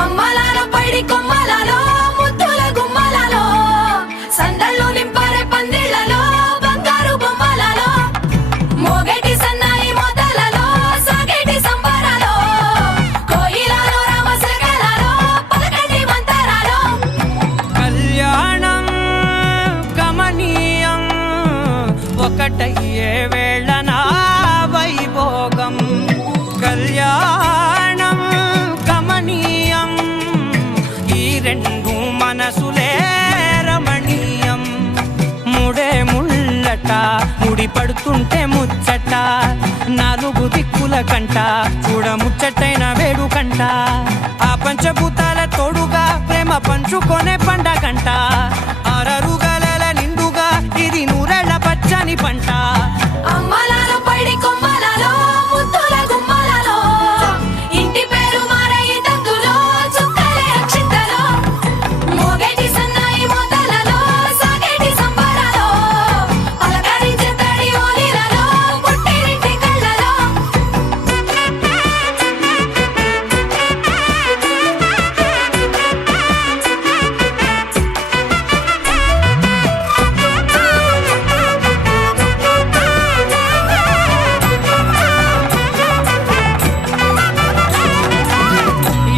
అమ్మలాలో పైడి కొమ్మలలో ముద్దుల గుమ్మలలో సందళ్ళు నింపారే పందిళ్లలో బంగారు బొమ్మలలో మోగేటి సన్నాయి మోతలలో సాగేటి సంబరాలో కోయిలలో రామసగలలో పలకటి మంతరాలో కళ్యాణం గమనీయం ఒకటయ్యే వేళన వైభోగం కళ్యాణం గమనీయం ఈ రెండు మనసులే రమణీయం ముడే ముళ్ళట ముడి పడుతుంటే ముచ్చట నాలుగు దిక్కుల కంట చూడ ముచ్చటైన వేడుకంట ఆ పంచభూతాల తోడుగా ప్రేమ పంచుకొనే పండగంట ఆరరుగల నిండుగా ఇది నూరెళ్ళ పచ్చని పంట అమ్మలాలో పైడి కొమ్మలలో ముద్దుల గుమ్మలలో ఇంటి పేరు మారయి తందులో చుక్కలే అక్షింతలో మోగేటి సన్నాయి మోతలలో సాగేటి సంబరాలో పలకరించే తడి ఓలిలలో పుట్టినింటి కళ్ళలో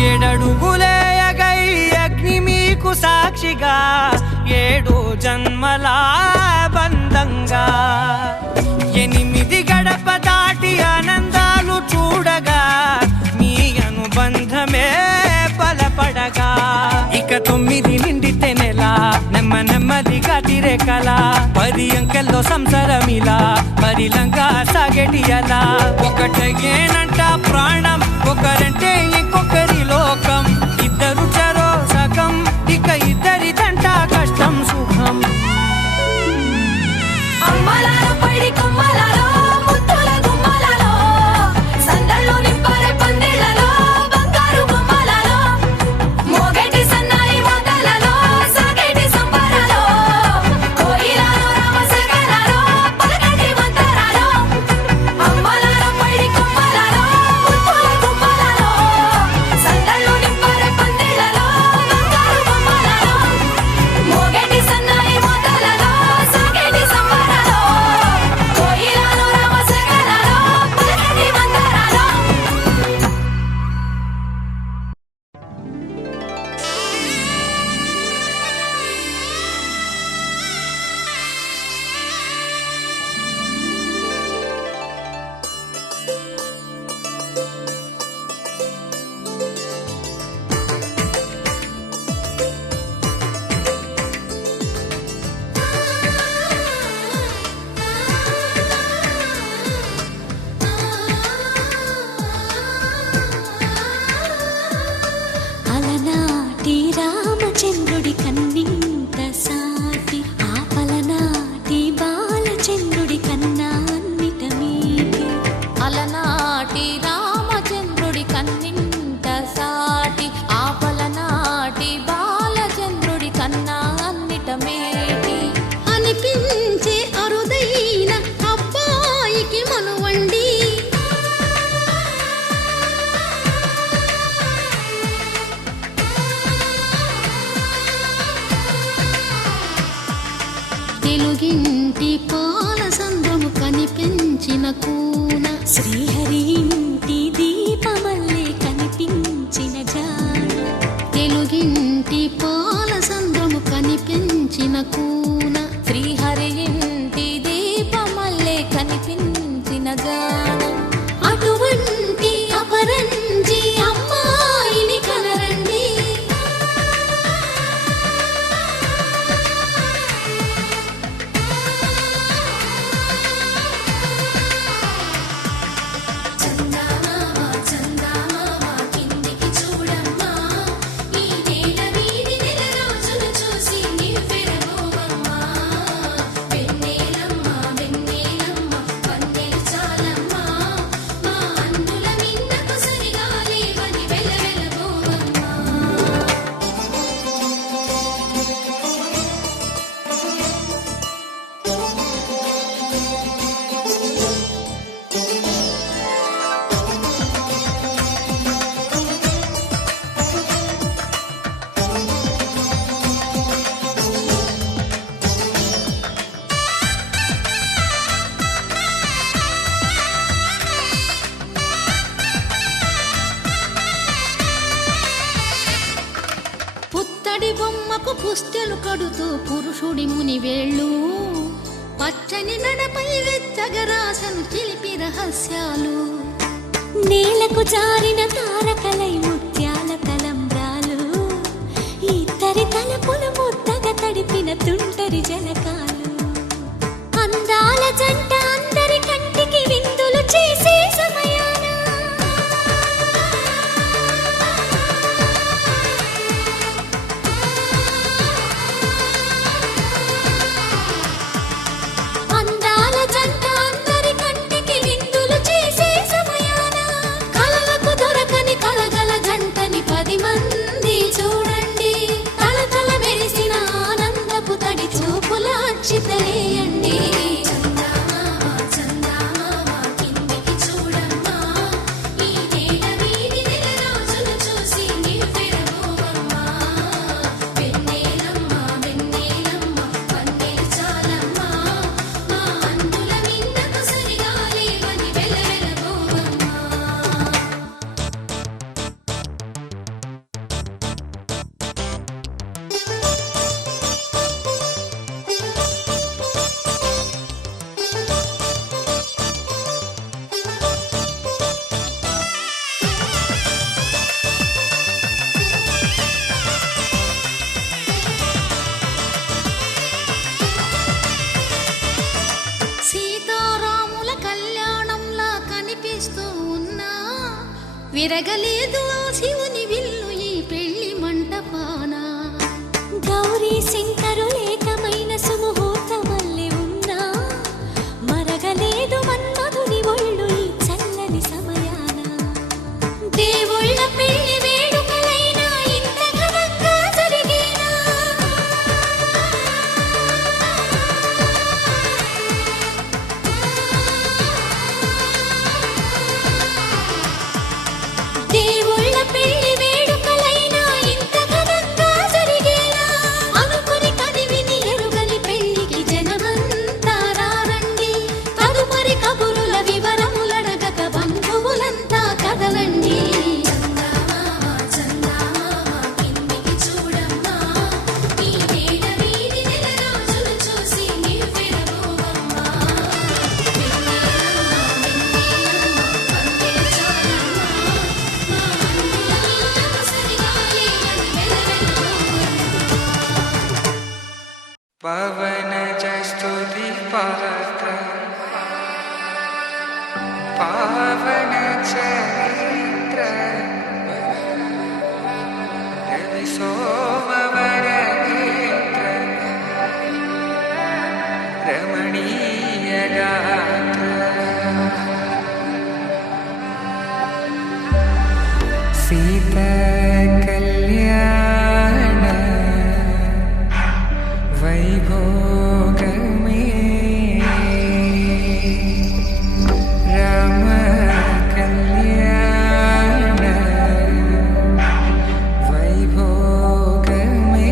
ఏడడుగులే ఎగై అగ్ని మీకు సాక్షిగా ఏడు జన్మల బంధంగా ఎనిమిది గడప దాటి ఆనందాలు చూడగా మీ అనుబంధమే బలపడగా ఇక 9 నిండితే నెల నెమ్మదిగా తిరే కల 10 అంకెల్లో సంసారమిలా పరిలంగా సాగేటి అలా ఒకటేనంట ప్రాణం ఒకరంటే ఇంకొకరి లోకం ఇద్దరు చరో సగం ఇక ఇద్దరిదంట కష్టం సుఖం అమ్మలాలో పైడి కొమ్మలలో ముద్దుల గుమ్మలలో సందళ్ళు నింపారే పందిళ్లలో బంగారు బొమ్మలలో మోగేటి సన్నాయి మోతలలో సాగేటి సంబరాలో కోయిలలో రామసగలలో పలకటి మంతరాలో అమ్మలాలో పైడి కొమ్మలలో ముద్దుల గుమ్మలలో సందళ్ళు నింపారే పందిళ్లలో బంగారు బొమ్మలలో మోగేటి సన్నాయి మోతలలో సాగేటి సంబరాలో కోయిలలో రామసగలలో పలకటి మంతరాలో అలనాటి రామచంద్రుడి కన్నింత సాటి ఆపలనాటి బాలచంద్రుడి కన్నా అన్నిట మీటి అలనాటి రామచంద్రుడి కన్నింత సాటి ఆపలనాటి బాలచంద్రుడి కన్నా అన్నిట మేటి అనిపించే అరుదైన అబ్బాయికి మనువండి తెలుగింటి పాల సంద్రము కనిపించిన కూన శ్రీహరి ఇంటి దీపమల్లే కనిపించిన జాడ తెలుగింటి పాల సంద్రము కనిపించిన కూన శ్రీహరి ఇంటి దీపమల్లే కనిపించిన జాడ అటువంటి అపరంజి అమ్మాయిని కనరండి కిందికి చూడమ్మా ఈ నేల వీధి నెల రోజులు చూసి నీ పెరగోవమ్మ పుత్తడి బొమ్మకు పుస్తెలు కడుతూ పురుషుడి ముని వేళ్ళు పచ్చని నడపై వెచ్చగరాసను చిలిపి రహస్యాలు నేలకు జారిన తారకలై ముత్యాల తలంబ్రాలు ఇద్దరి తలపులు ముద్దగా తడిపిన తుంటరి జలకాలు అందాల జంట అందరి కంటికి విందులు చేసే సమయాన అందాల జంట అందరి కంటికి విందులు చేసే సమయాన కలలకు దొరకని కలగల జంటని 10 మంది చూడండి తలతల మెరిసిన ఆనందపు తడి చూపుల అచ్చితలేయండి కిందికి చూడమ్మా ఈ నేల వీడి నెల రోజులు చూసి నివ్వెరపోవమ్మా వెన్నెలమ్మ వెన్నెలమ్మ వన్నెలు చాలమ్మా మా అందుల మిన్నకు సరిగా లేవని వెలవెలబోవమ్మా సీతారాముల కళ్యాణంలా కనిపిస్తూ ఉన్నా విరగలేదు ఆ శివుని విల్లు ఈ పెళ్లి మంటపాన గౌరీ శంకరు ఏకమైన సుముహూర్తమల్లె ఉన్నా మరగలేదు మన్మధుని ఒళ్ళు ఈ చల్లని సమయాన దేవుళ్ళ పెళ్లి వేడుకలైనా ఇంత ఘనంగా జరిగేనా దేవుళ్ళ పెళ్లి వేడుకలైనా ఇంత ఘనంగా జరిగేనా అనుకుని కదివిని ఎరుగని పెళ్లికి జనమంతా రారండి తదుపరి కబురుల వివరములడగక బంధువులంతా కదలండి కిందికి చూడమ్మా ఈ నేల వీడి నెల రోజులు చూసి నివ్వెరపోవమ్మా పవన స్తుతి పాత్ర పావన చరిత్ర రవి సోమవర నేత్ర రమణీయ గాత్ర సీత కళ్యాణ వైభోగమే రామ కళ్యాణ వైభోగమే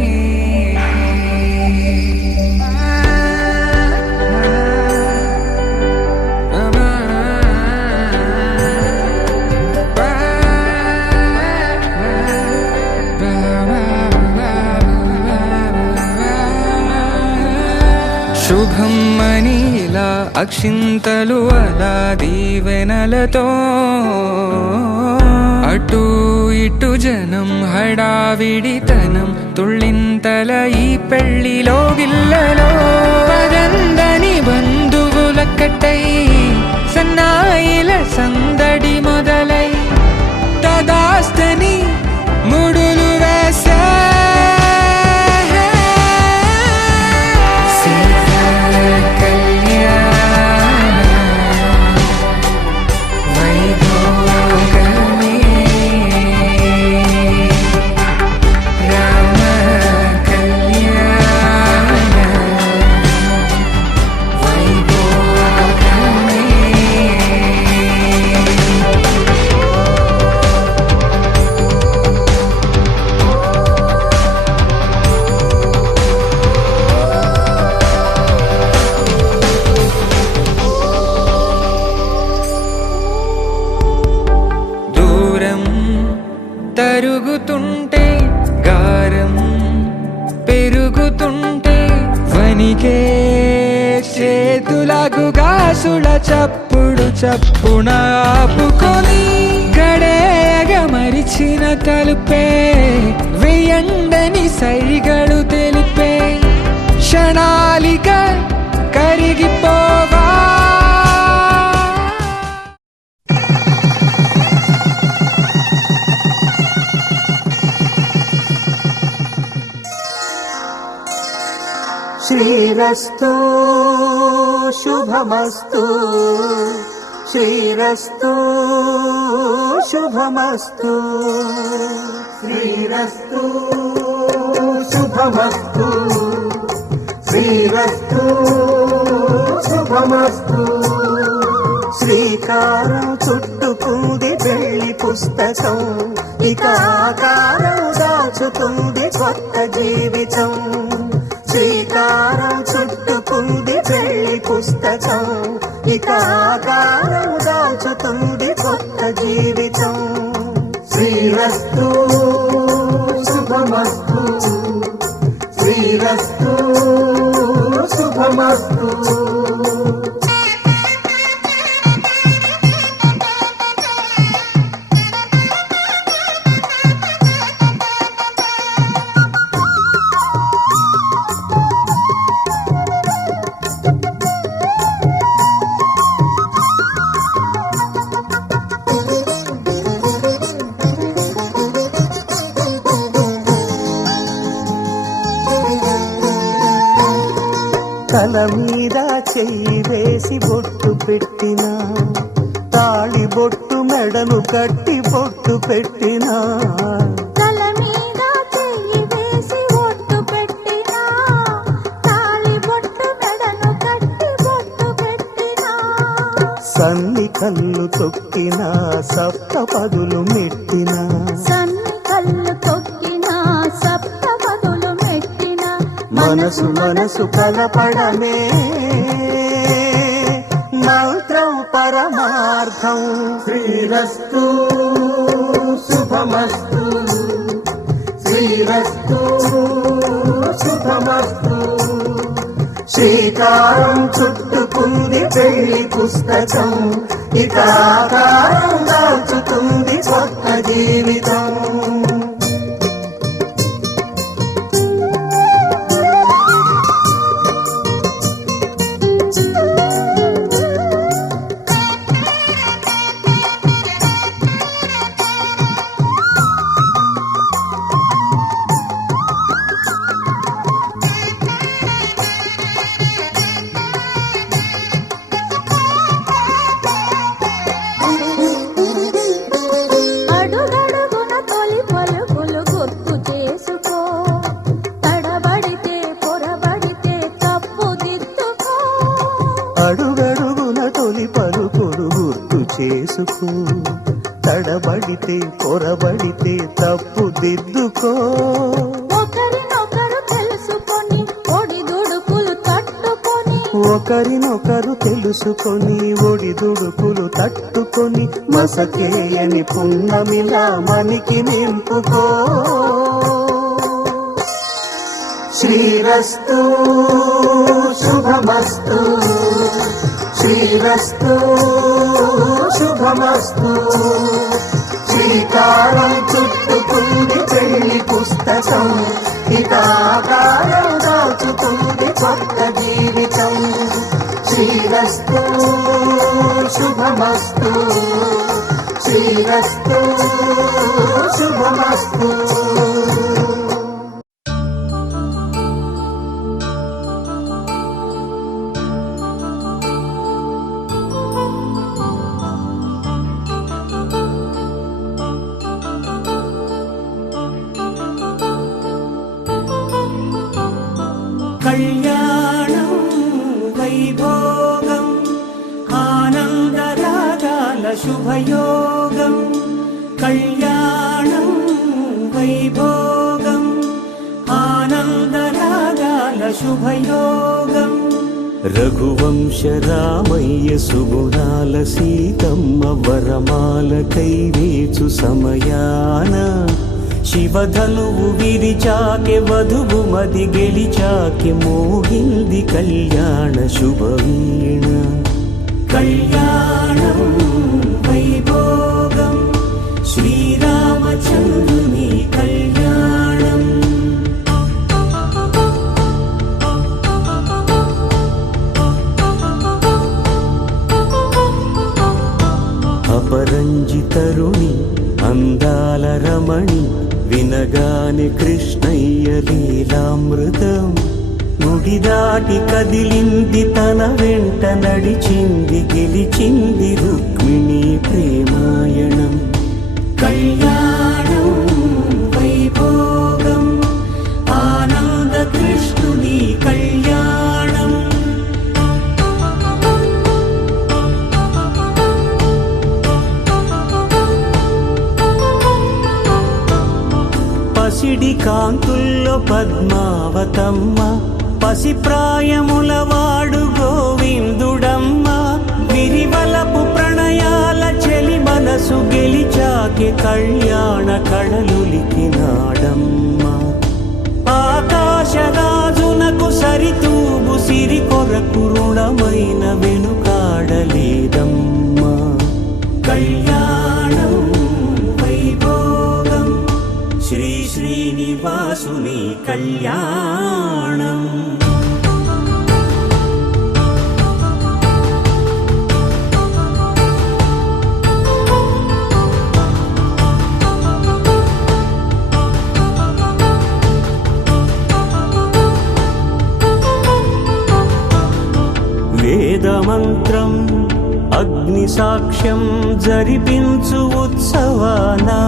శుభం మనీలా అక్షింతలు అలా దీవెనలతో అటు ఇటు జనం హడావిడితనం తుళ్ళింతల ఈ పెళ్లిలో గిల్లలో పదందని బంధువులక్కటై సన్నాయిల సందడి మొదలై తదాస్తని ముడులు వేసా తరుగుతుంటే గారం పెరుగుతుంటే వనికే చేతులకు గాసుల చప్పుడు చప్పున ఆపుకొని గడేగ మరిచిన తలుపే వెయ్యండని సైగడు తెలిపే క్షణాలిక కరిగిపోవా శ్రీరస్తు శుభమస్తు శ్రీరస్తు శుభమస్తు శ్రీరస్తు శుభమస్తు శ్రీరస్తు శుభమస్తు శ్రీకారం చుట్టుకుంది పెళ్లి పుస్తకం ఇక ఆకారం దాచుతుంది కొత్త జీవితం శ్రీకారం చుట్టుకుంది పెళ్లి పుస్తకం ఇక ఆకారం దాచుతుంది కొత్త జీవితం శ్రీరస్తు శుభమస్తు శ్రీరస్తు శుభమస్తు తల మీద చెయ్యి వేసి బొట్టు పెట్టినా తాళి బొట్టు మెడను కట్టి బొట్టు పెట్టినా తల మీద చెయ్యి వేసి బొట్టు పెట్టినా తాళి బొట్టు మెడను కట్టి బొట్టు పెట్టినా సన్ని కళ్ళు తొక్కినా సప్త పదులు మెట్టినా సన్ని కళ్ళు తొక్కినా సప్త పదులు మెట్టినా మనసు మనసు కలపడమే మంత్రం పరమార్థం శ్రీరస్తు శుభమస్తు శ్రీరస్తు శుభమస్తు శ్రీకారం చుట్టుకుంది పెళ్లి పుస్తకం ఇక ఆకారం దాచుతుంది కొత్త జీవితం అడుగడుగున తొలి పలుకులు గుర్తు చేసుకో తడబడితే పొరబడితే తప్పు దిద్దుకో అడుగడుగున తొలి పలుకులు గుర్తు చేసుకో తడబడితే పొరబడితే తప్పు దిద్దుకో ఒకరినొకరు తెలుసుకొని ఒడిదుడుకులు తట్టుకొని ఒకరినొకరు తెలుసుకొని ఒడిదుడుకులు తట్టుకొని మసకేయని పున్నమిలా మనికి నింపుకో శ్రీరస్తు శుభమస్తు శ్రీరస్తు శుభమస్తు శ్రీకారం చుట్టుకుంది పెళ్లి పుస్తకం ఇక ఆకారం దాచుతుంది కొత్త జీవితం శ్రీరస్తు శుభమస్తు శ్రీరస్తు శుభమస్తు కళ్యాణం వైభోగం ఆనందరాగాల శుభయోగం కళ్యాణం వైభోగం ఆనందరాగాల శుభయోగం రఘువంశ రామయ్య సుగుణాల సీతమ్మ వరమాల కైవేచు సమయాన శివధనువు విరిచాకె వధువు మది గెలిచాకె మోగింది కళ్యాణ శుభవీణ కళ్యాణం వైభోగం శ్రీరామచంద్రుని కళ్యాణం అపరంజి తరుణి అందాల రమణి వినగానే కృష్ణయ్య లీలామృతం గుడి దాటి కదిలింది తన వెంట నడిచింది గెలిచింది రుక్మిణి ప్రేమాయణం కళ్యాణం వైభోగం ఆనంద కృష్ణుని కళ్యాణం పసిడి కాంతుల్లో పద్మావతమ్మ పసిప్రాయముల వాడు గోవిందుడమ్మ విరివలపు ప్రణయాల చెలి మనసు గెలిచాకే కళ్యాణ కళలులికినాడమ్మ ఆకాశరాజునకు సరితూబు సిరి కొరకు రుణమైన వెనుకాడలేదమ్మ కళ్యాణం వైభోగం శ్రీ శ్రీనివాసుని కళ్యాణం వేదమంత్రం అగ్ని సాక్ష్యం జరిపించు ఉత్సవానా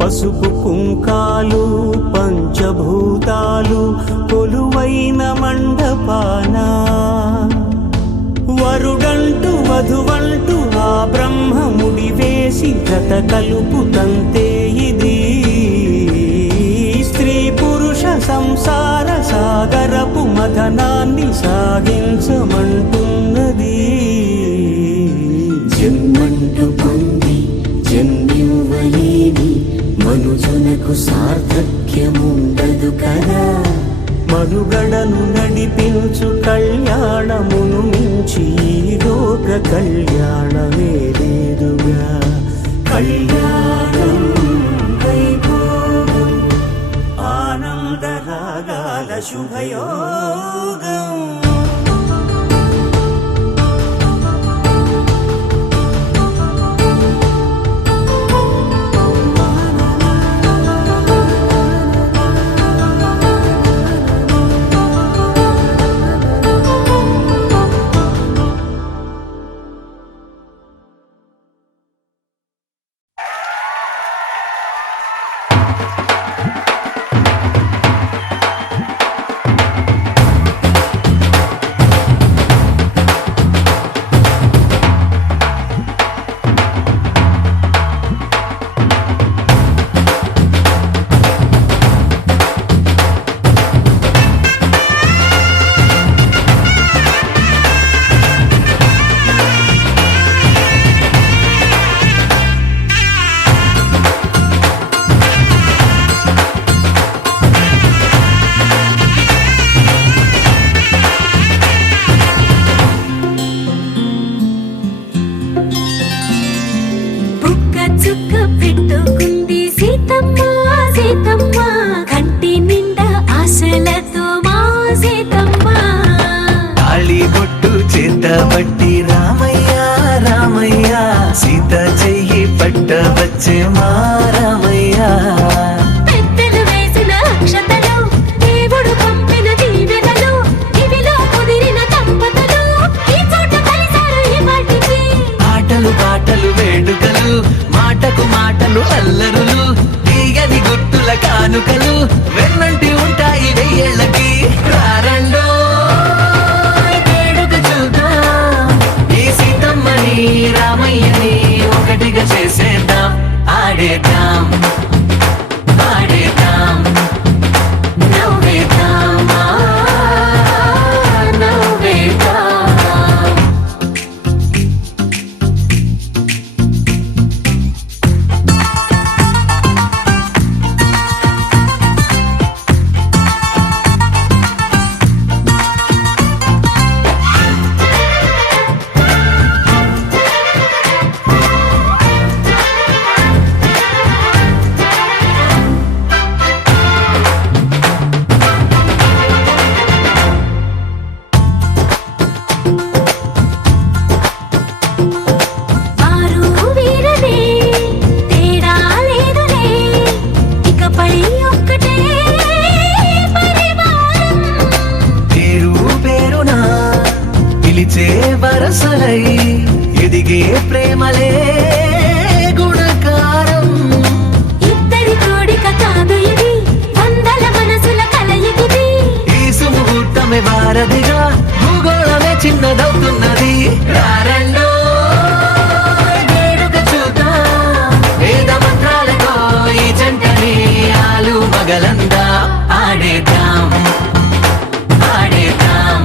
పసుపు కుంకాలు పంచభూతాలు కొలువైన మండపాన వరుడంటూ వధువంటూ ఆ బ్రహ్మముడి వేసి గత కలుపుతంతే ఇది స్త్రీ పురుష సంసార సాగరపు మథనాన్ని సాగించమంటున్నది జన్మంటూ పొంది జన్మివ్వలేని మనుజునకు సార్థక్యముండదు కదా మనుగడను నడిపించు కళ్యాణమును మించి ఈ లోక కళ్యాణమే లేదుగా కళ్యాణం వైభోగం ఆనంద రాగాల శుభయోగం పట్టబట్టి రామయ్య రామయ్య సీత చెయ్యి పట్టవచ్చే మా రామయ్య పెద్దలు వేసిన అక్షతలు దేవుడు పంపిన దీవెనలు ఇవిలో కుదిరిన దంపతులు ఈ చోట కలిసారు ఈ వాటికి ఆటలు పాటలు వేడుకలు మాటకు మాటలు అల్లరులు తీయని గుర్తుల కానుకలు వెన్నంటి ఉంటాయి వెయ్యేళ్ళకి రారండో రామయ్యని ఒకటిగా చేసేద్దాం ఆడేద్దాం ఆడేద్దాం నవ్వేద్దాం నవ్వేద్దాం పగలందా ఆడేద్దాం ఆడేద్దాం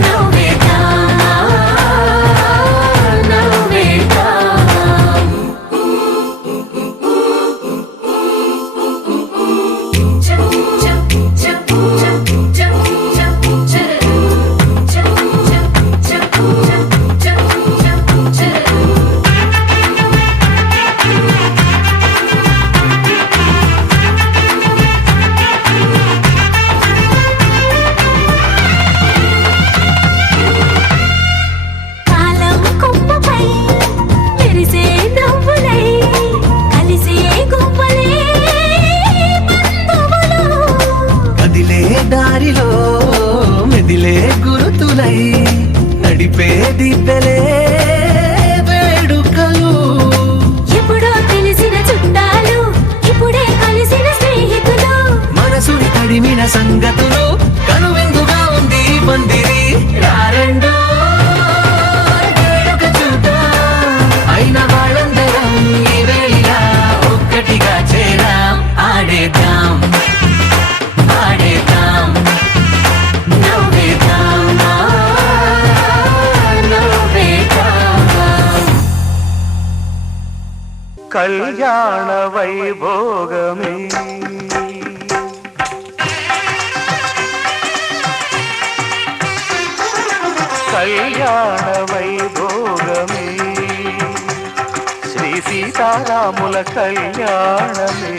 నవ్వేద్దాం నవ్వేద్దాం కాలం కొమ్మపై మెరిసే నవ్వులై కలిసే గుంపులే బంధువులు కదిలే దారిలో మెదిలే గురుతులై నడిపే దిబ్బెలే వేడుకలు ఎప్పుడో తెలిసిన చుట్టాలు ఇప్పుడే కలిసిన స్నేహితులు మనసుని తడిమిన సంగతులు కనువిందుగా ఉంది ఈ పందిరి రారండో వేడుక చూద్దాం అయిన వాళ్ళందరం ఈ వేళ ఒక్కటిగా చేరాం ఆడేద్దాం ఆడేద్దాం నవ్వేద్దాం నవ్వేద్దాం కళ్యాణ వైభోగమే కళ్యాణ వైభోగమే శ్రీ సీతారాముల కళ్యాణమే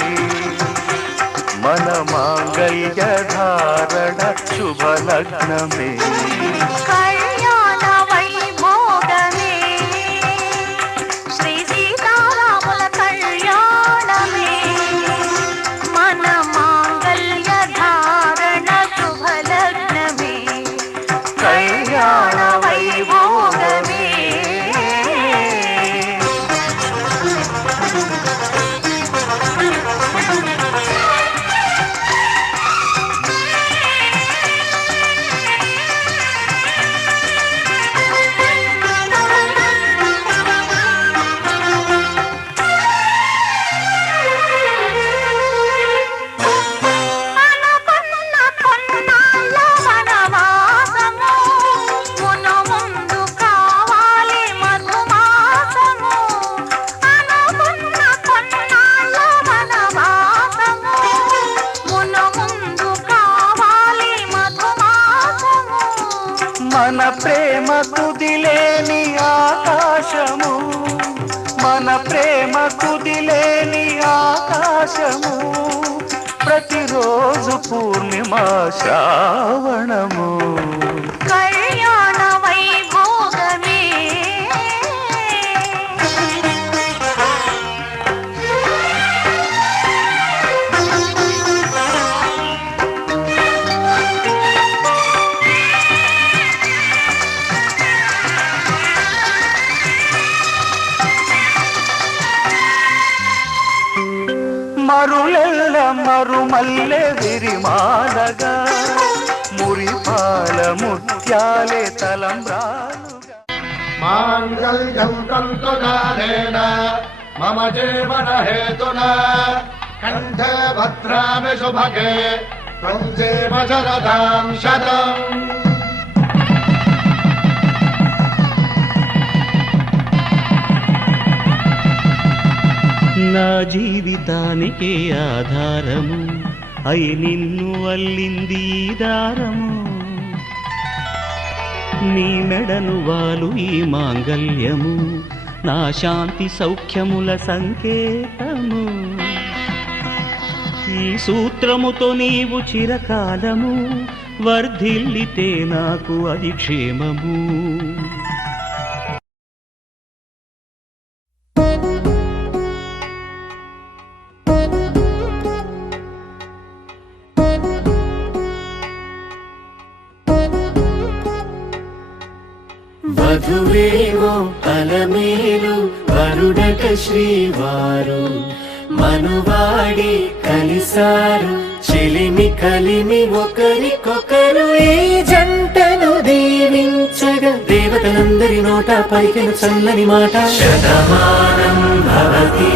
మన మాంగళ్య ధారణ శుభలగ్నమే కళ్యాణ వైభోగమే శ్రీ సీతారాముల కళ్యాణమే మన మాంగళ్య ధారణ శుభలగ్నమే కళ్యాణ వైభోగమే అనుకున్న కొన్నాళ్ళ వనవాసము మును ముందు కావాలి మధుమాసము అనుకున్న కొన్నాళ్ళ వనవాసము మును ముందు కావాలి మధుమాసము మన ప్రేమ కుదిలేని ఆకాశము మన ప్రేమ కుదిలేని ఆకాశము ప్రతిరోజు పూర్ణిమ శ్రావణము కళ్యాణ వైభోగమే మరులెల్ల మరుమల్లె విరిమాలగా మురిపాల ముత్యాలే తలంబ్రాలుగా మాంగళ్యం తంతుజానేన మమ జీవన హేతునా కంఠే భద్రామి శుభగే త్వం జీవ శరదాం శతం నా జీవితానికి ఆధారము అయి నిన్ను అల్లింది ఈ దారము నీ మెడను వాలు ఈ మాంగల్యము నా శాంతి సౌఖ్యముల సంకేతము ఈ సూత్రముతో నీవు చిరకాలము వర్ధిల్లితే నాకు అది క్షేమము వధువేవో అలమేలు వరుడట శ్రీవారు మనువాడి కలిసారు చెలిమి కలిమి ఒకరికొకరు ఈ జంటను దీవించగా దేవతలందరి నోట పలికిన చల్లని మాట శతమానం భవతి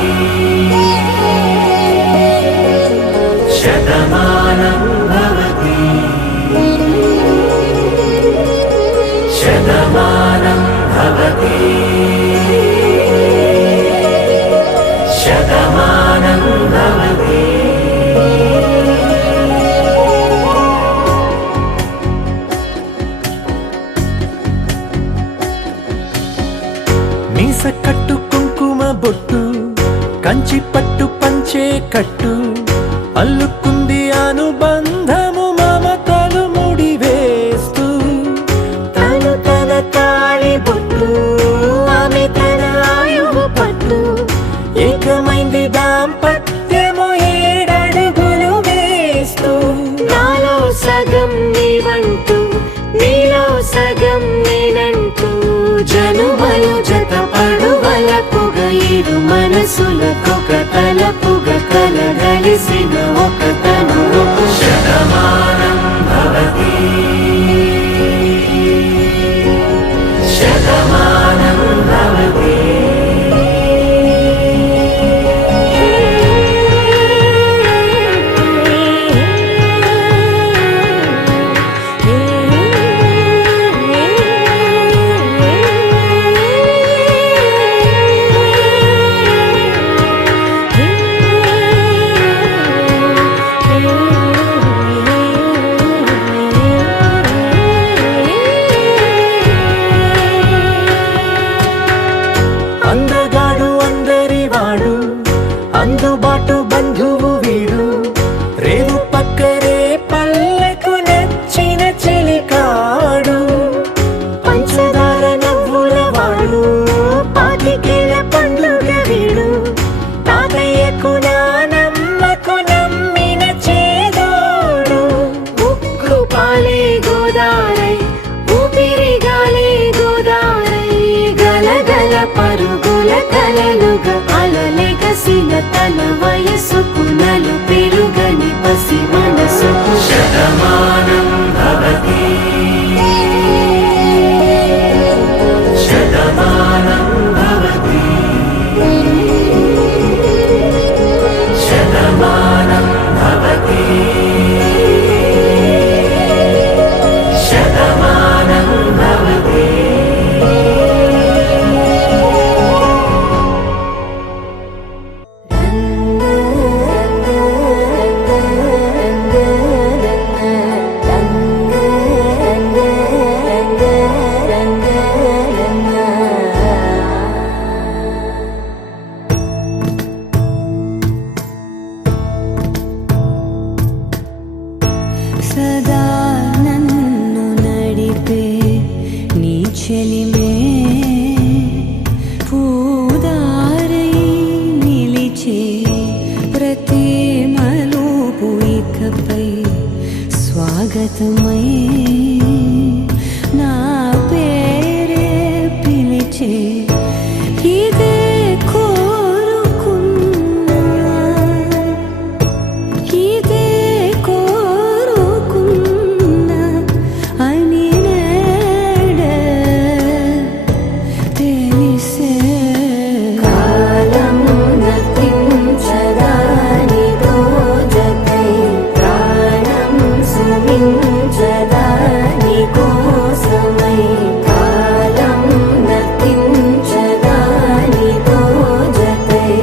అల్లుకుంది అనుబంధము మమతలు ముడివేస్తూ తను తన తాళి బొట్టు ఆమె తన ఆయువు పట్టు ఏకమైంది దాంపత్యము 7 అడుగులు వేస్తూ నాలో సగం నీవంటూ నీలో సగం నేనంటూ జనుమలు జతపడు వలపుగ 7 మనసులకొక తలపుగ కలగలిసిన ఒక తనువు శతమానం భవతి శతమానం భవతి అందగాడు అందరివాడు అందుబాటు బంధువు వీడు రేవు పక్కరే పల్లెకు నచ్చిన చెలికాడు పంచదార నవ్వుల వాడు 25 ఏళ్ల పండుగ వీడు తాతయ్యకు నానమ్మకు నమ్మిన చేదోడు ఉక్కు పాలే గోదారై ఊపిరి గాలే గోదారై గలగల పరుగుల కలలుగా అలలెగసిన తన వయసుకు నలు పెరుగని పసి మనసుకు శతమానం భవతి శతమానం భవతి శతమానం భవతి శతమానం భవతి సదా నన్ను నడిపే నీ చెలిమే పూదారై నిలిచే ప్రతి మలుపు ఇకపై స్వాగతమై నా పేరే పిలిచే ఇదే కోరుకున్నా ఇదే కోరుకున్నా అని నేడే తెలిసే కాలం నతించదానితో జతై ప్రాణం సుమించదాని కోసమై కాలం నతించదానితో జతై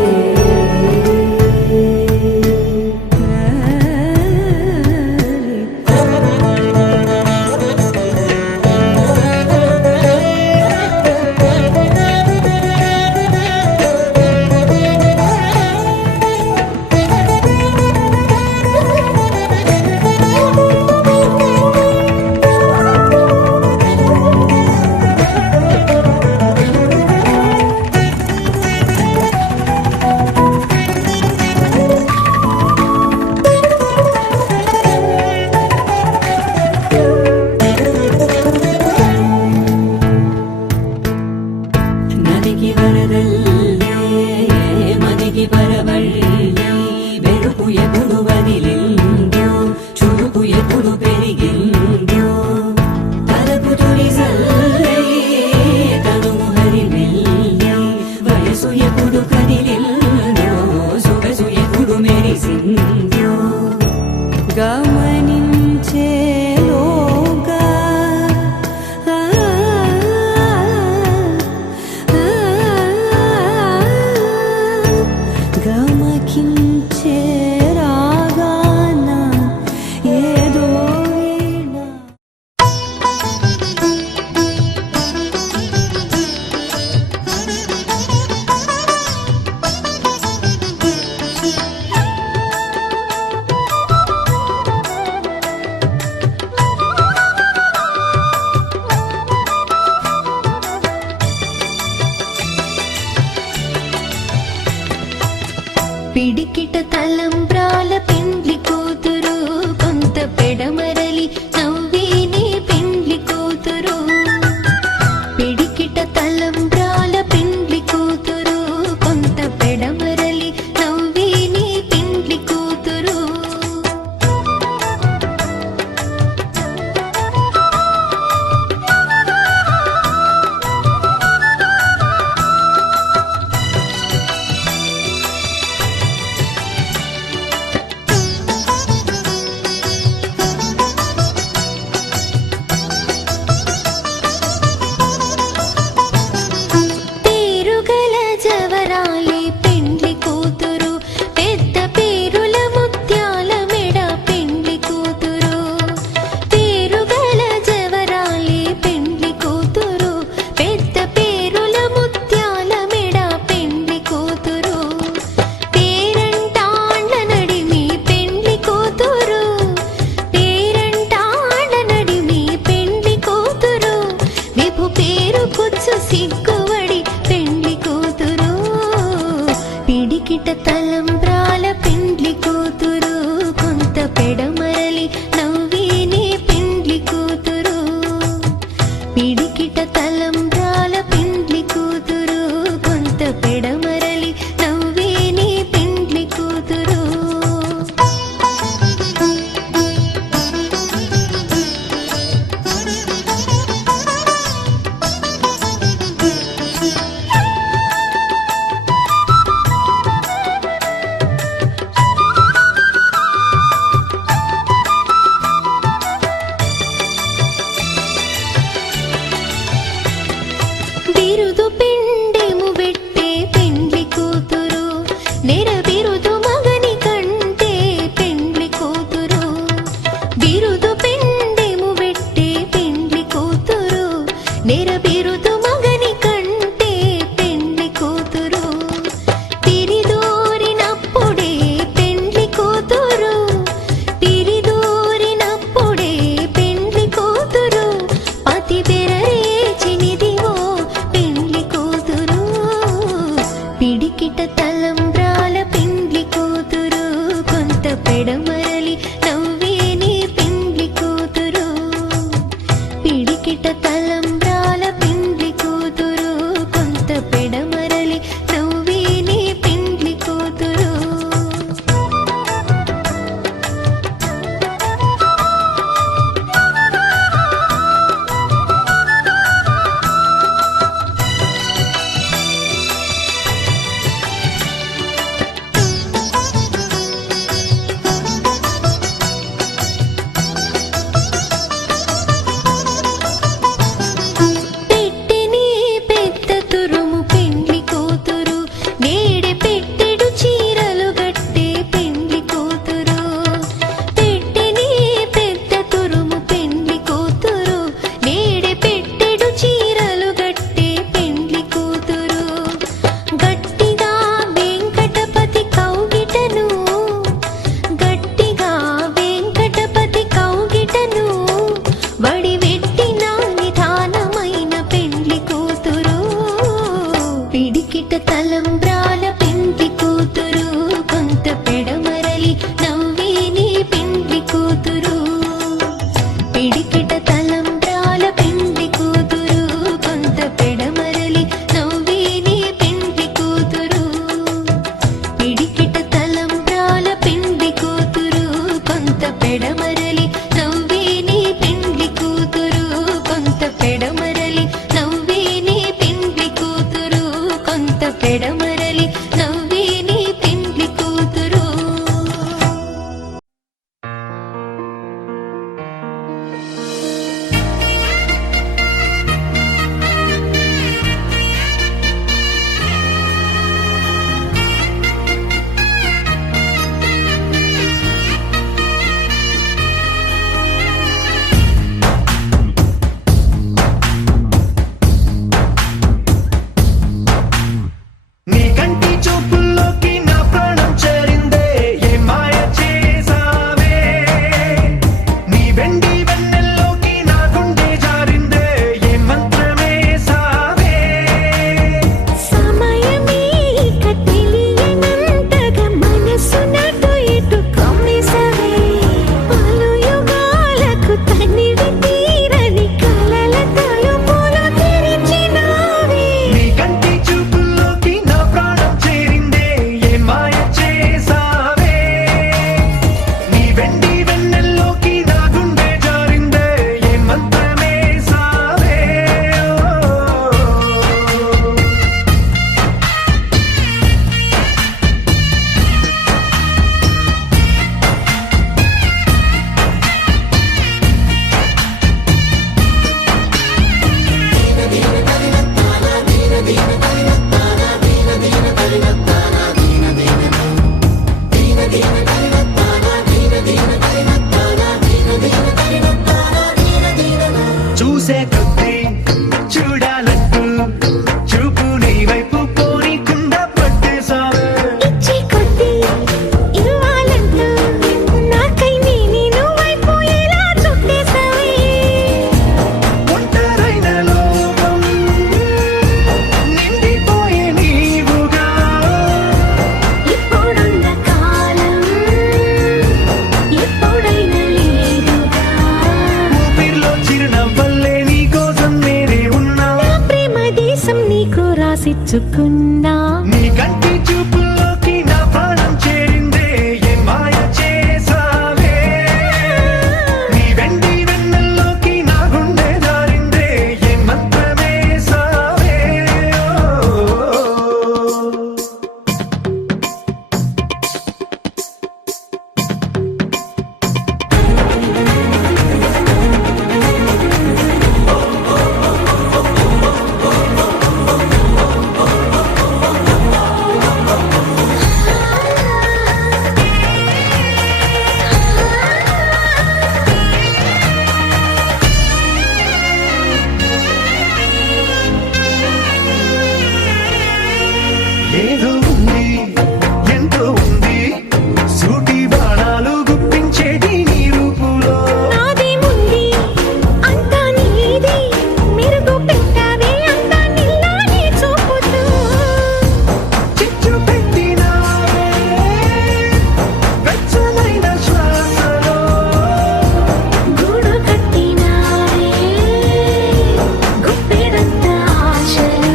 నదికి వరదల్లే మదికి పరవళ్ళే మెరుపు ఎప్పుడు వదిలిందో చురుకు ఎప్పుడు పెరిగిందో తలపు తొలి సల్లే తనువు హరిమెల్లే వయసు ఎప్పుడు కదిలిందో సొగసు ఎప్పుడు మెరిసిందో గమనించేలోగా గమకించే రాగాన ఏదో వీణ తలంబ్రాల పెండ్లి కూతురు కొంత పెడమరలి నవ్విని పెండ్లి కూతురు పిడికిట తలంబ్రాల పెండ్లి కూతురు కొంత పెడమరలి నవ్విని పెండ్లి కూతురు పేరుగల జవరాలి పెండ్లి కూతురు పెద్ద పేరుల ముత్యాల మెడ పెండ్లి కూతురు పేరుగల జవరాలి పెండ్లి కూతురు పెద్ద పేరుల ముత్యాల మెడ పెండ్లి కూతురు పేరంటాండ్ల నడిమి పెండ్లి కూతురు పేరంటాండ్ల నడిమి పెండ్లి కూతురు విభు పేరు కుచ్చు సిగ్గువడి పెండ్లి కూతురు పిడికిట తలంబ్రాల పెండ్లి కూతురు కొంత పెడమరలి నవ్విని పెండ్లి కూతురు పిడికిట తలంబ్రాల పెండ్లి కూతురు కొంత పెడమరలి నవ్విని పెండ్లి కూతురు బిరుదు పిండెము పెట్టే పెండ్లి కూతురు నెర బిరుదు మగని కంటే పెండ్లి కూతురు బిరుదు పిండెము పెట్టే పెండ్లి కూతురు నెర బిరుదు మగని కంటే పెండ్లి కూతురు పిరిదోరినప్పుడే పెండ్లి కూతురు పిరిదోరినప్పుడే పెండ్లి కూతురు పతి బెరరేచినిదివో పెండ్లి కూతురు పిడికిట తలంబ్రాల పెండ్లి కూతురు కొంత పెడమరలి నవ్వేని పెండ్లి కూతురు పిడికిట తలంబ్రాల పెండ్లి కూతురు కొంత పెడమరలి నవ్వేని పెండ్లి కూతురు తెలుసుకున్నా నీ కంటి చూపుల్లోకి నా ప్రాణం చేరిందే ఏ మాయ చేసావే నీ వెండి వెన్నెల్లోకి నా గుండె జారిందే ఏ మంత్రమేసావే ఏదో ఉంది ఎంతో ఉంది సూటి బాణాలు గుప్పించేది నీ రూపులో నాది ముంది అంతా నీది మెరుగు పెట్టావే అంతా నిల్లానే చూపుతూ చిచ్చు పెట్టినావే వెచ్చనైన శ్వాసలో గూడు కట్టినావే గుప్పెడంత ఆశలు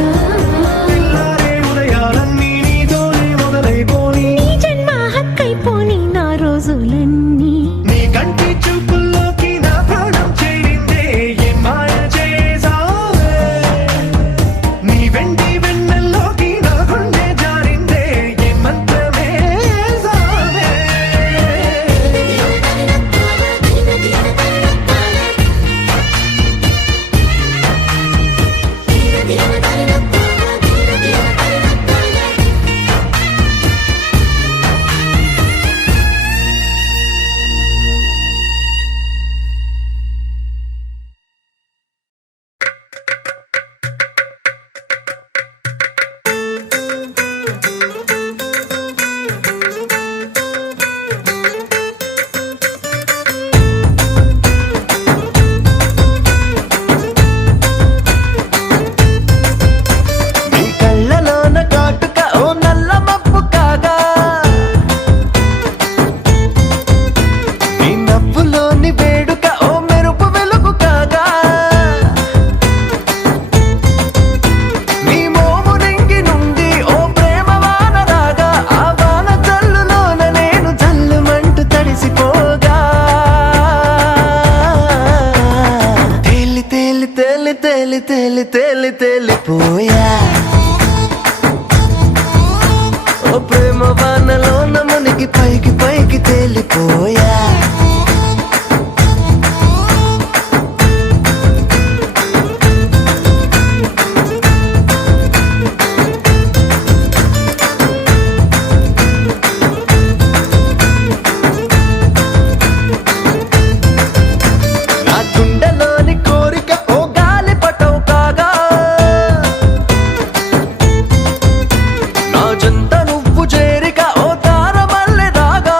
పిల్లారే ఉదయాలన్నీ నీతోనే మొదలైపోని నీ జన్మ హక్కైపోని నా రోజులన్నీ నీ కంటి చూపుల్లోకి నా ప్రాణం చేరిందే ఏ మాయ చేసావే నీ వెండి వెన్నెల్లోకి నా గుండె జారిందే ఏ మంత్రమేసావే నీ కళ్ళలోన కాటుక ఓ నల్ల మబ్బు కాగా నీ నవ్వులోని వేడుక ఓ మెరుపు వెలుగు కాగా నీ మోము నింగి నుండి ఓ ప్రేమ వాన రాగా ఆ వాన జల్లులోన నేను జల్లుమంటూ తడిసిపోగా తేలి తేలి తేలి తేలి తేలి తేలి తేలిపోయా ఓ ప్రేమ వానలోన మునిగి పైకి పైకి తేలిపోయా నా గుండెలోని కోరిక ఓ గాలి పటం కాగా నా జంట నువ్వు చేరిక ఓ తారమల్లె రాగా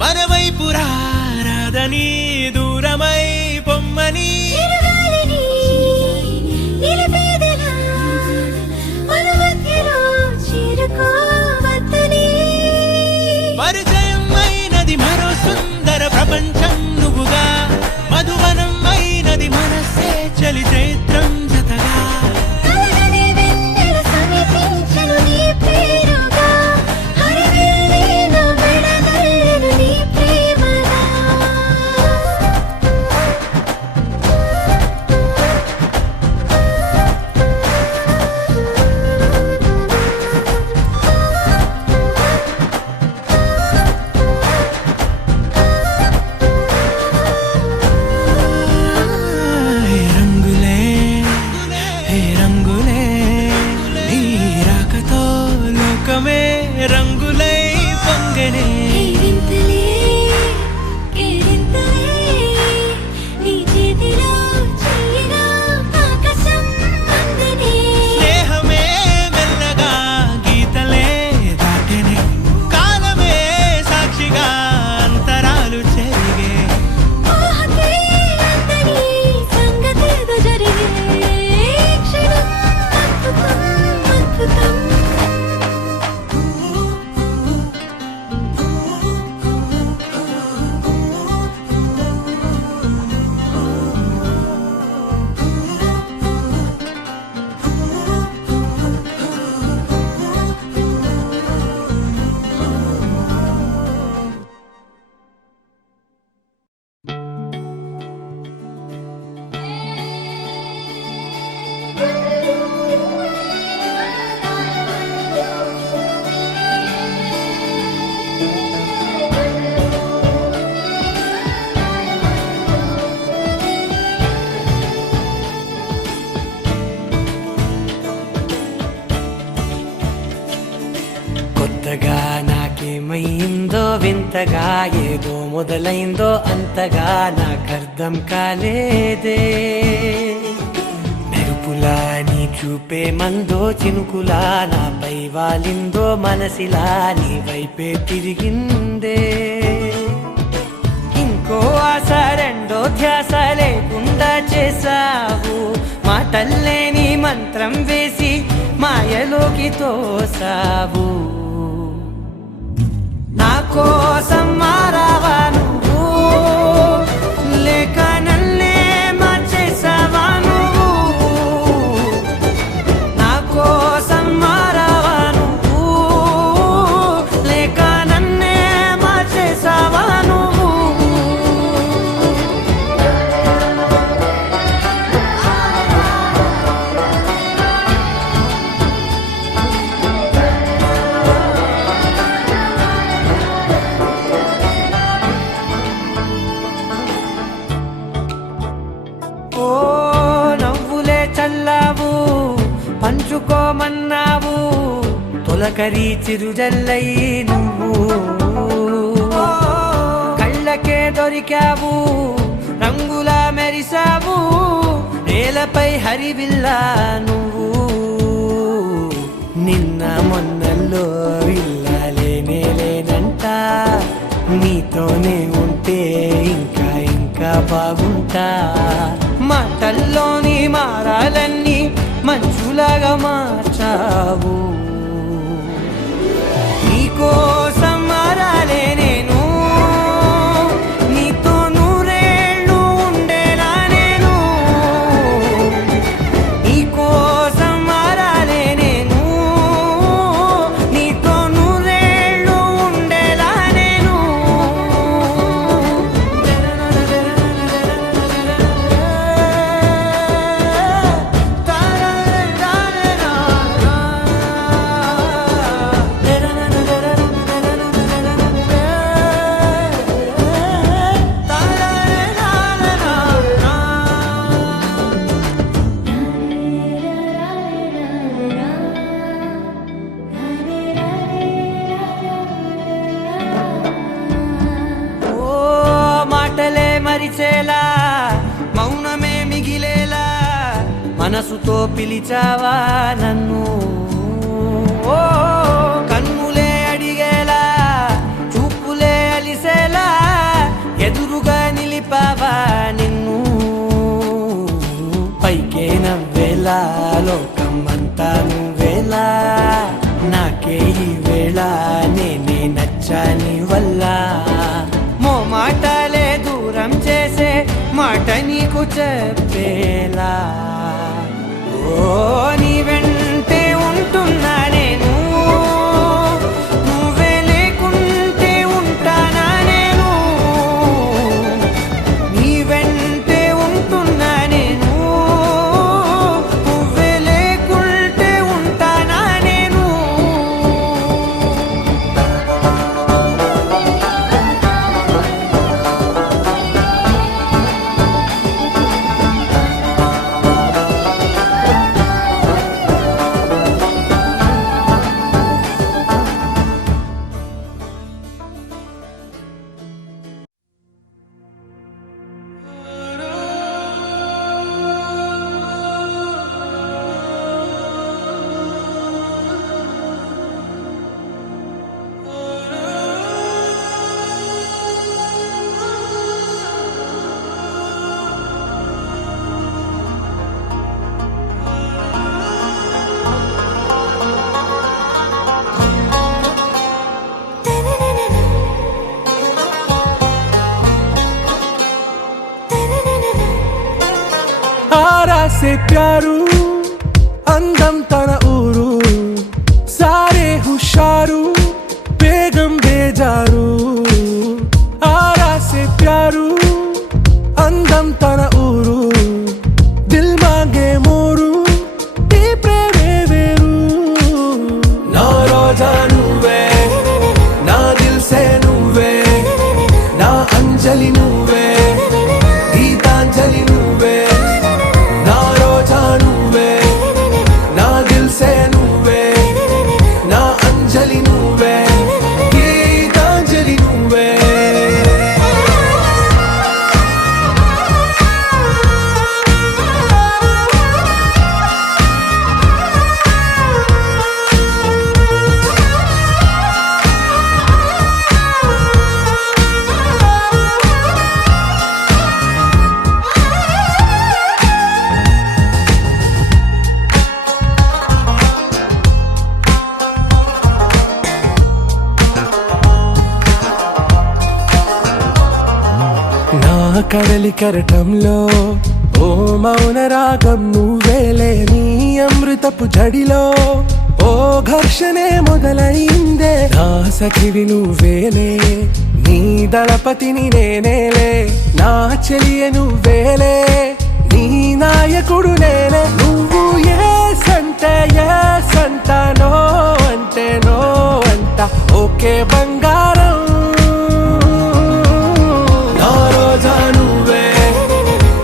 మన వైపు రాదని దూరమై పొమ్మని పరిచయం అయినది మరో సుందర ప్రపంచం నువ్వుగా మధువనం అయినది మనసే చలి చైత్రం జతగా రంగులై పొంగనే స్నేహమే మెల్లగా గీతలే దాటెనే కాలమే సాక్షిగా అంతరాలు చెరిగే కొత్తగా నాకేమైందో వింతగా ఏదో మొదలైందో అంతగా నాకర్థం కాలేదే మెరుపులా నీ చూపే మందో చినుకులా నాపై వాలిందో మనసిలా నీ వైపే తిరిగిందే ఇంకో ఆశ రెండో ధ్యాస లేకుండా చేసావు మాటల్లే నీ మంత్రం వేసి మాయలోకి తోసావు నా కోసం మారావా నువ్వు లేక నన్నే మార్చేసావా నువ్వు నా కోసం మారావా నువ్వు లేక నన్నే మార్చేసావా నువ్వు ఓ నవ్వులే చల్లావు పంచుకోమన్నావు తొలకరి చిరుజల్లై నువ్వు కళ్ళకే దొరికావు రంగులా మెరిసావు నేలపై హరివిల్లా నువ్వు నిన్న మొన్నల్లో ఇల్లాలేనే లేనంట నీతోనే ఉంటే ఇంకా ఇంకా బాగుంటా మాటల్లోని మారాలన్నీ మంచులాగా మార్చావు నీకోసం మారాలే నేను నీతో నూరేళ్ళు ఉండేలా నేను నీకోసం మారాలే నేను నీతో నూరేళ్ళు ఉండేలా నేను మరిచేలా మౌనమే మిగిలేలా మనసుతో పిలిచావా నన్ను ఓ కన్నులే అడిగేలా చూపులే అలిసేలా వల్ల మాటలే దూరం చేసే మాట నీకు చెప్పేలా ఓ నీ వెంటే ఉంటున్నా నేను నువ్వే లేకుంటే ఉంటానా నేను నీ వెంటే ఉంటున్నా నేను నువ్వే లేకుంటే ఉంటానా నేను आरा से प्यारू అందం తన ఊరు సారే హుషారు బేగం బేజారు ఆరా से प्यारू అందం తన ఊరు దిల్ మాంగే మోరు ఈ ప్రేమే వేరు నా రోజా నువ్వే నా దిల్ సే నువ్వే నా అంజలి నువ్వే గీతాంజలి నువ్వే నా రోజా నువ్వే నా దిల్ సే నువ్వే నా అంజలి నువ్వే గీతాంజలి నువ్వే నా కడలి కరటంలో ఓ మౌన రాగం నువ్వేలే నీ అమృతపు జడిలో ఓ ఘర్షణే మొదలైందే నా సఖివి నువ్వేలే నీ దళపతిని నేనేలే నా చెలియ నువ్వేలే నీ నాయకుడు నేనే నువ్వు ఏ సంట నో అంటే నో అంట ఓకే బంగారం నా రోజా నువ్వే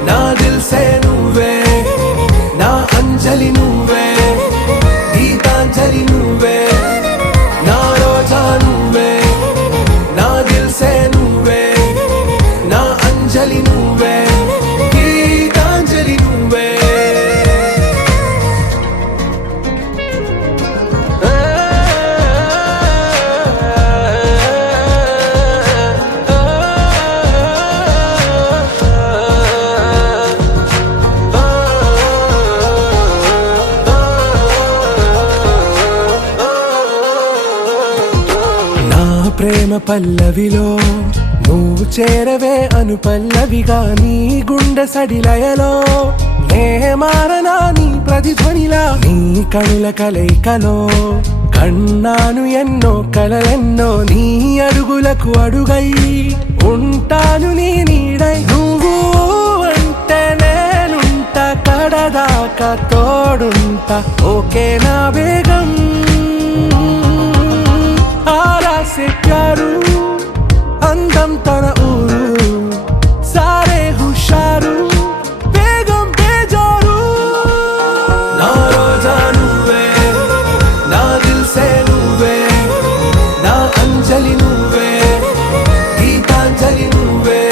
నా దిల్ సే నువ్వే నా అంజలి నువ్వే గీతాంజలి నువ్వే నా రోజా నువ్వే నా దిల్ సే నువ్వే నా అంజలి నువ్వే గీతాంజలి నువ్వే నా ప్రేమ పల్లవిలో నువ్వు చేరవే అను పల్లవిగా నీ గుండె సడిలయలో నే మారనా నీ ప్రతిధ్వనిలా నీ కనుల కలయికలో కన్నాను ఎన్నో కలలెన్నో నీ అడుగులకు అడుగై ఉంటాను నీ నీడై నువ్వు అంటే నేనుంట కడదాకా తోడుంట ఓకే నా బేగం ఆరా से प्यारू అందం తన ఊరు సారే హుషారు బేగం బేజారు నా రోజా నువ్వే నా దిల్ సే నువ్వే నా అంజలి నువ్వే గీతాంజలి నువ్వే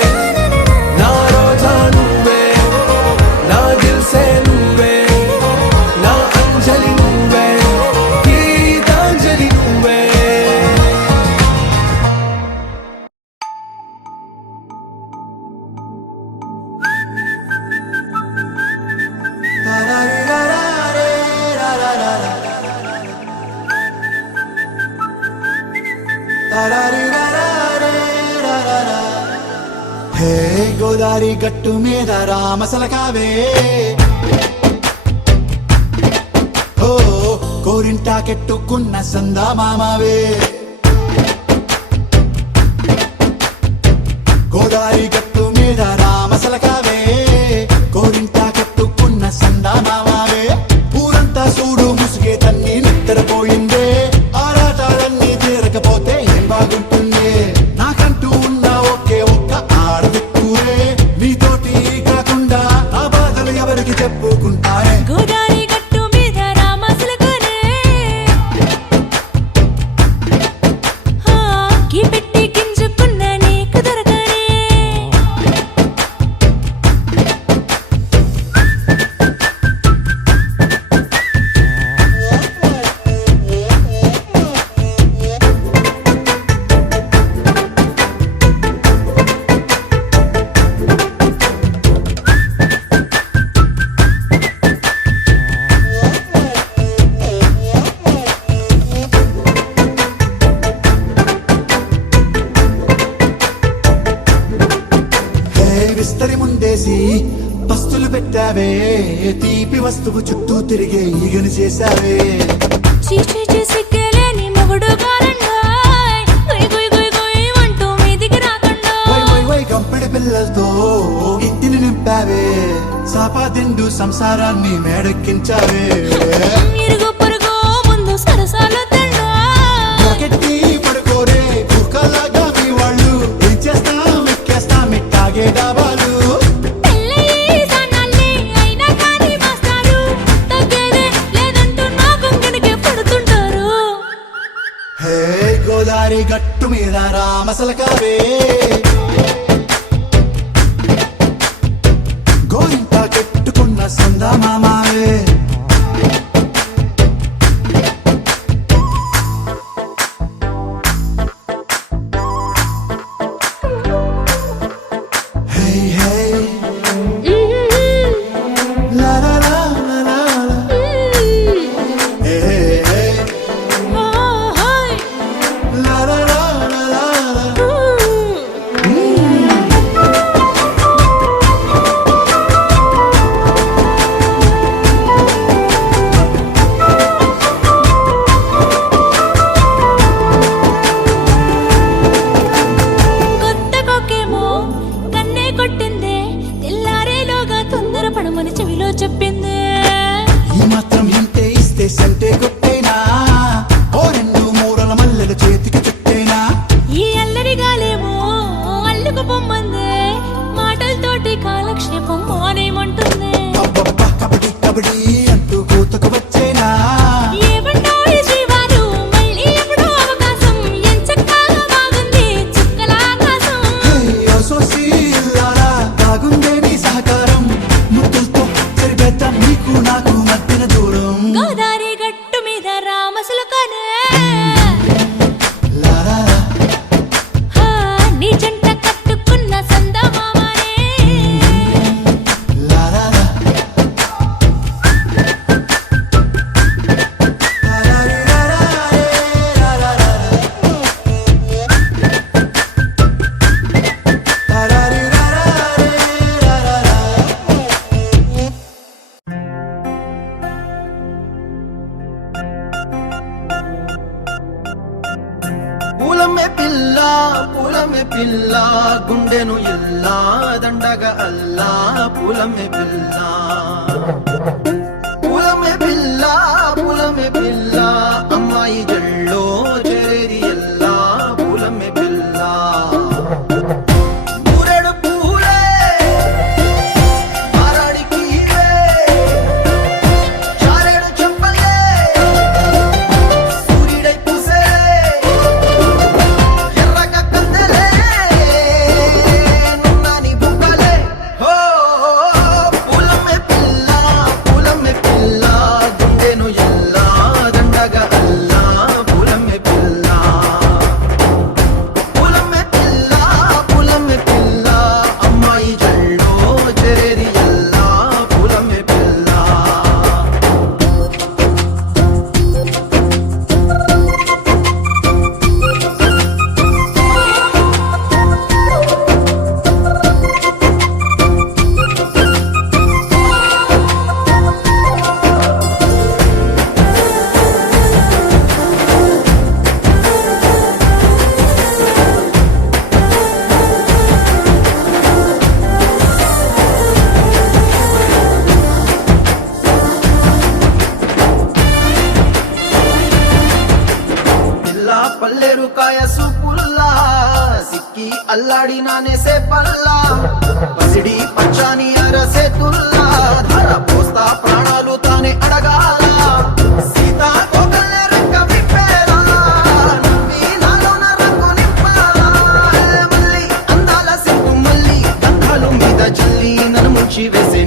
నా రోజా నువ్వే నా దిల్ సే నువ్వే నా అంజలి నువ్వే గీతాంజలి నువ్వే హే గోదారి గట్టు మీద రామసలకావే ఓ కోరింటాకెట్టుకున్న సందా మామావే గోదారి గట్టు మీద రామసలకావే కోరింటాకెట్టుకున్న సందా మామావే ఊరంతా చూడు ముసుగే తన్ని నిద్రపోయిందే ఆరాటాలన్నీ తీరకపోతే ఏం బాగుంటుంది నాకంటూ ఉన్న ఒకే ఒక్క ఆడదిక్కురే నీతోటి కాకుండా నా బాధలు ఎవరికి చెప్పుకుంటారే గోదారి గట్టు మీద రామసలకానే కీ పెట్టి గింజుకున్న నీకు దొరకనే విస్తరి ముందేసి పస్తులు పెట్టావే తీపి వస్తువు చుట్టూ తిరిగే ఈగను చేశావే చీచీ సిగ్గలేని మొగుడు కారండాయ్ గుయ్ గుయ్ గుయ్ గుయ్ అంటూ మీదికి రాకుండా వై వై వై గంపెడి పిల్లలతో ఇంటిని నింపావే సాపాదిండు సంసారాన్ని మేడెక్కించావే ఇరుగు పొరుగు ముందు సరసాలు తండా నాకెట్టి పడుకోరే కుక్కలాగా మీ వాళ్ళు ఏం చేస్తాం ఎక్కేస్తాం ఇట్టాగే డాబాలు పెళ్ళయి సన్నాల్ని అయినా కానీ మాస్తారు తగ్గేదే లేదంటూ నా కొంగనికే పడుతుంటారు హే గోదారి గట్టు మీద రామసలకావే గోరింటా కెట్టుకున్న సందా మామావే హే హే లా లా లా లా లా లా. హే హే హే హాయ్ లా లా లా లా లా లా. కొత్త కొక్కేమో కన్నే కొట్టిందే తెల్లారేలోగా తొందరపడమని చెవిలో చెప్పిందే ఈ మాత్రం ఇంటే ఇస్తే సంటే కొట్టేనా ఓ రెండు మూరల మల్లెల చేతికి చుట్టేనా ఈ అల్లరి గాలేమో అల్లుకు పొమ్మందే మాటలతోటి కాలక్షేపం మానేమంటుంది అబ్బబ్బా కబడ్డీ కబడ్డీ అంటూ కూతకు వచ్చేనా ఏమంటావు శ్రీవారు మళ్ళీ ఎప్పుడో అవకాశం ఎంచక్కా బాగుంది చుక్కల ఆకాశం హే అసోసి ఇల్లారా బాగుందే నీ సహకారం ముద్దులతో సరిపెద్దాం నీకు నాకు మధ్యన దూరం గోదారి గట్టు మీద రామసలకానే లారా నీ జంట కట్టుకున్న సందమామనే లారా పూలమే పిల్ల గుండెను ఇల్లా దండగా అల్లా పూలమే పిల్ల పూలమే పిల్ల అమ్మాయి జల్లో చేరేది ఎల్లా పూలమే పిల్ల ఊరెడు పూలే మారాడికి చారేడు చెప్పలే సూర్యుడై పూసే ఎర్రగా కందలే నున్నాని బుగ్గలే హో పూలమే పిల్ల గుండెను ఎల్లా దండగా అల్లా అల్లాడినానేసే పల్లా పసిడి పచ్చాని అరసే తుల్లా ధర పోస్తా ప్రాణాలు తానే అడగాల సీతా కోకల్లే రెక్క విప్పేలా నవ్వి నాలోన రంగు నింపాలా మళ్ళీ అందాల సిగ్గు మళ్ళీ గంధాలు మీద జల్లి నన్ను ముంచి వేసే